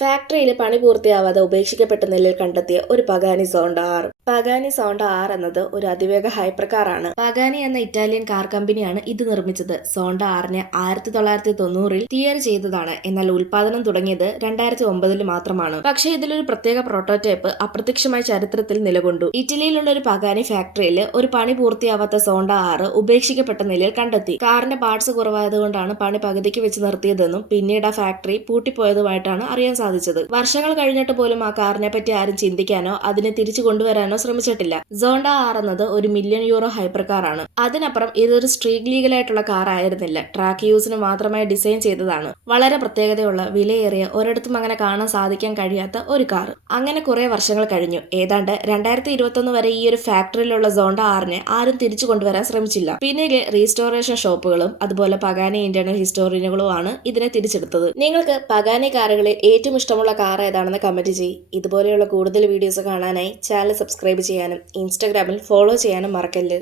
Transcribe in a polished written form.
ഫാക്ടറിയിൽ പണി പൂർത്തിയാവാതെ ഉപേക്ഷിക്കപ്പെട്ട നിലയിൽ കണ്ടെത്തിയ ഒരു Pagani Zonda R. Pagani Zonda R എന്നത് ഒരു അതിവേഗ ഹൈപ്പർ കാറാണ്. പഗാനി എന്ന ഇറ്റാലിയൻ കാർ കമ്പനിയാണ് ഇത് നിർമ്മിച്ചത്. സോണ്ട ആറിനെ 1990-ൽ തിയറി ചെയ്തതാണ്. എന്നാൽ ഉൽപാദനം തുടങ്ങിയത് 2009-ൽ മാത്രമാണ്. പക്ഷേ ഇതിലൊരു പ്രത്യേക പ്രോട്ടോടൈപ്പ് അപ്രത്യക്ഷമായ ചരിത്രത്തിൽ നിലകൊണ്ടു. ഇറ്റലിയിലുള്ള ഒരു പഗാനി ഫാക്ടറിയിൽ ഒരു പണി പൂർത്തിയാവാത്ത സോണ്ട ആർ ഉപേക്ഷിക്കപ്പെട്ട നിലയിൽ കണ്ടെത്തി. കാറിന്റെ പാർട്സ് കുറവായതുകൊണ്ടാണ് പണി പകുതിക്ക് വെച്ച് നിർത്തിയതെന്നും പിന്നീട് ആ ഫാക്ടറി പൂട്ടിപ്പോയതുമായിട്ടാണ് അറിയാൻ സാധിച്ചത്. വർഷങ്ങൾ കഴിഞ്ഞിട്ട് പോലും ആ കാറിനെ പറ്റി ആരും ചിന്തിക്കാനോ അതിനെ തിരിച്ചു കൊണ്ടുവരാനോ ശ്രമിച്ചിട്ടില്ല. സോണ്ട ആർ എന്നത് ഒരു €1 മില്യൺ ഹൈപ്പർ കാറാണ്. അതിനപ്പുറം ഇതൊരു സ്ട്രീറ്റ് ലീഗലായിട്ടുള്ള കാർ ആയിരുന്നില്ല. ട്രാക്ക് യൂസിന് മാത്രമായി ഡിസൈൻ ചെയ്തതാണ്. വളരെ പ്രത്യേകതയുള്ള, വിലയേറിയ, ഒരിടത്തും അങ്ങനെ കാണാൻ സാധിക്കാൻ കഴിയാത്ത ഒരു കാർ. അങ്ങനെ കുറെ വർഷങ്ങൾ കഴിഞ്ഞു. ഏതാണ്ട് 2021 വരെ ഈ ഒരു ഫാക്ടറിയിലുള്ള സോണ്ട ആറിനെ ആരും തിരിച്ചു കൊണ്ടുവരാൻ ശ്രമിച്ചില്ല. പിന്നീട് റീസ്റ്റോറേഷൻ ഷോപ്പുകളും അതുപോലെ പഗാനി ഇന്റർണൽ ഹിസ്റ്റോറിയനുകളുമാണ് ഇതിനെ തിരിച്ചെടുത്തത്. നിങ്ങൾക്ക് പഗാനി കാറുകളിൽ ഏറ്റവും ഇഷ്ടമുള്ള കാർ ഏതാണെന്ന് കമന്റ് ചെയ്യ്. ഇതുപോലെയുള്ള കൂടുതൽ വീഡിയോസ് കാണാനായി ചാനൽ സബ്സ്ക്രൈബ് ചെയ്യാനും ഇൻസ്റ്റാഗ്രാമിൽ ഫോളോ ചെയ്യാനും മറക്കല്ല്.